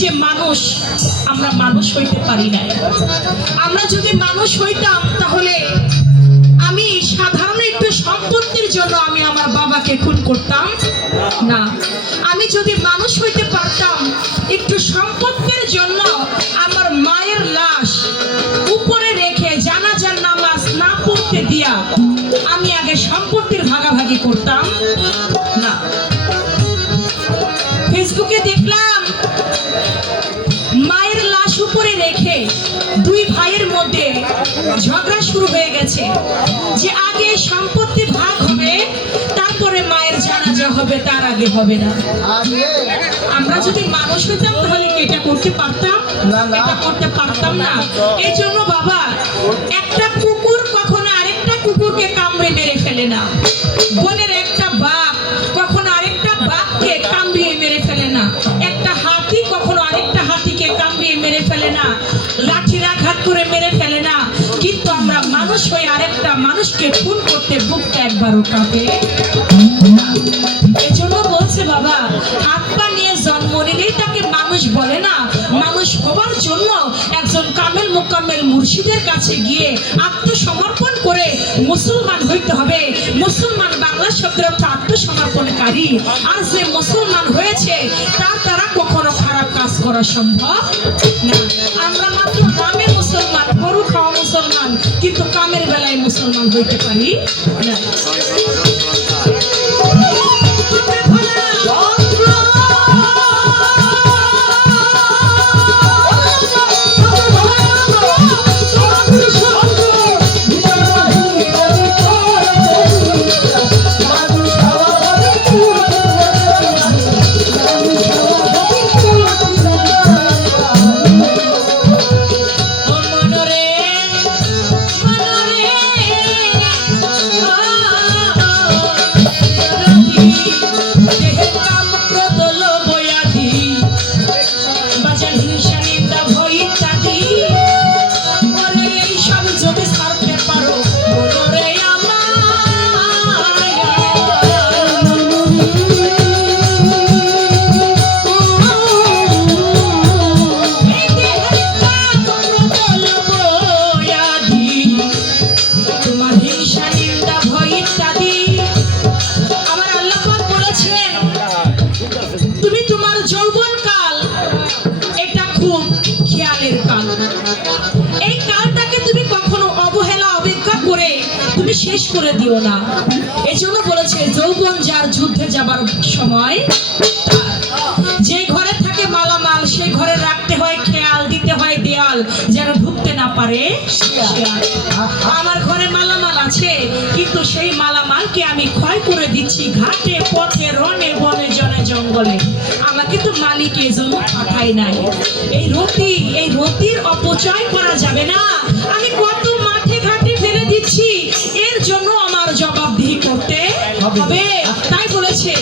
যে মানুষ, আমরা মানুষ হইতে পারি না। আমরা যদি মানুষ হইতাম তাহলে আমি সাধারণ একটু সম্পত্তির জন্য আমি আমার বাবাকে খুন করতাম না। আমি যদি মানুষ হইতে পারতাম একটু সম্পত্তির জন্য আমার মায়ের লাশ উপরে রেখে জানাজার নামাজ না পড়তে দিয়া আমি আগে সম্পত্তির ভাগাভাগি করতাম না। ফেসবুকে দেখলাম মায়ের লাশ উপরে রেখে দুই ভাইয়ের মধ্যে ঝগড়া শুরু হয়ে গেছে যে আগে সম্পত্তি ভাগ হবে, তারপরে মায়ের জানাজা হবে, তার আগে হবে না। আমরা যদি মানুষ হইতাম তাহলে কি এটা করতে পারতাম? এটা করতে পারতাম না। এই জন্য বাবা, একটা কুকুর কখনো আরেকটা কুকুরকে কামড়ে মেরে ফেলে না। বনের একটা বাঘ কখনো আরেকটা বাঘকে কামড়িয়ে মেরে ফেলে না। একটা হাতি কখনো আরেকটা হাতিকে কামড়িয়ে মেরে ফেলে না, লাঠির আঘাত করে মেরে ফেলে না। কিন্তু আমরা মানুষ হয়ে আরেকটা মানুষকে খুন করতে বুকটা একবারও কাঁপে না। এই জন্য বলছে বাবা, হাত পা নিয়ে জন্ম নিলেই তাকে মানুষ বলে না। মানুষ হবার জন্য একজন কামেল মোকাম্মেল মুর্শিদের কাছে গিয়ে আত্মসমর্পণ করে মুসলমান হইতে হবে। মুসলমান বাংলা শব্দের অর্থ আত্মসমর্পণকারী। আর যে মুসলমান হয়েছে তার দ্বারা কখনো খারাপ কাজ করা সম্ভব না। আমরা মাত্র নামে মুসলমান, গরু খাওয়া মুসলমান, কিন্তু কামের বেলায় মুসলমান হইতে পারি না। এই কালটাকে তুমি কখনো অবহেলা অবজ্ঞা করে তুমি শেষ করে দিও না। এই জন্য বলেছে যৌবন যার যুদ্ধে যাবার সময়, যে ঘরে থাকে মালামাল সেই ঘরে রাখতে হয় খেয়াল, দিতে হয় দেয়াল, যেন ঢুকতে না পারে শিয়াল। আমার ঘরে মালামাল আছে, কিন্তু সেই মালামালকে আমি ক্ষয় করে দিচ্ছি ঘাটে পথে রনে বনে জনে জঙ্গলে। আমাকে তো মালিক এজন্য পাঠায় নাই। এই রতির অপচয় করা যাবে না। আমি কত মাঠে ঘাটে ফেলে দিচ্ছি, এর জন্য আমার জবাবদিহি করতে হবে। তাই বলেছে